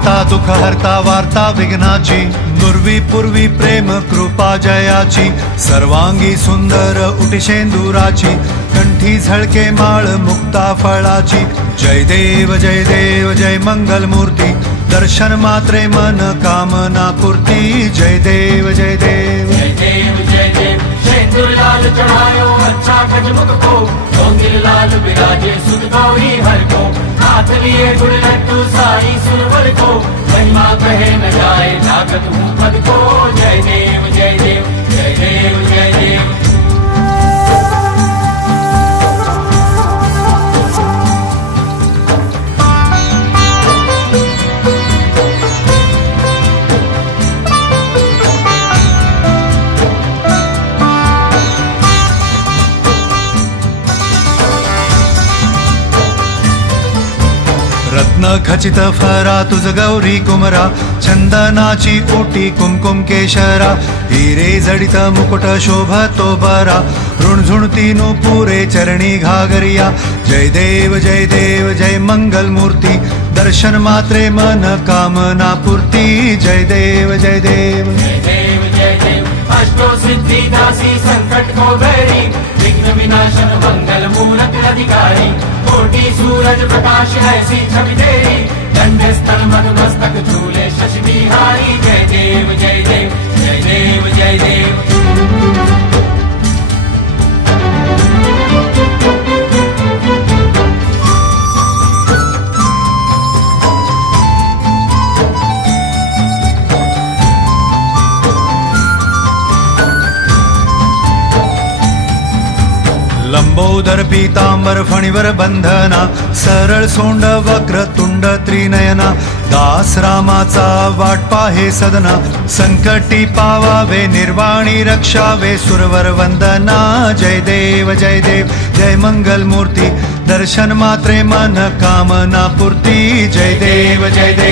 करता दुःख हरता वार्ता विघ्नाची, नुरवी पूर्वी प्रेम कृपा जयाची, सर्वांगी सुंदर उटी शेंदुराची, कंठी झळके माळ मुक्ता फळाची। जय देव जय देव जय मंगल मूर्ती, दर्शन मात्रे मन कामना पूर्ती। जय देव जय देव जय देव जय देव। शेंदूर लाल चढ़ायो अच्छा गजमुख को, ढोंगिल लाल बिराजे सुध गौरी हर को, हाथ लिए गुड़ लड्डू साई सुरवर को, महिमा कहे न जाए लागत हूँ पद को। जय देव जय देव जय देव जय देव। रत्न खचित फरा तुझ गौरी कुमरा, चंदनाची ओटी कुमकुम केशरा, हिरे जडित मुकुट शोभतो बरा, ऋणझुणती पुरे चरणी घागरिया। जय देव जय देव जय मंगल मूर्ती, दर्शन मात्रे मन कामना पूर्ती। जय देव जय देव जय देव जय देव। अष्टो सिद्धि दासी संकट को बैरी, विघ्न विनाशन मंगल मूरत अधिकारी, कोटि सूरज प्रकाश ऐसी छवि तेरी, दंड स्थल मधुमस्तक झूले शशि बिहारी। जय देव जय देव जय देव जय देव। लंबोदर पीतांबर फणीवर बंधना, सरळ सोंड वक्र तुंड त्रिनयना, दास रामाचा वाट पाहे सदना, संकटी पावावे निर्वाणी रक्षावे सुरवर वंदना। जय देव जय देव जय मंगल मूर्ती, दर्शन मात्रे मन कामना पूर्ती। जय देव जय देव।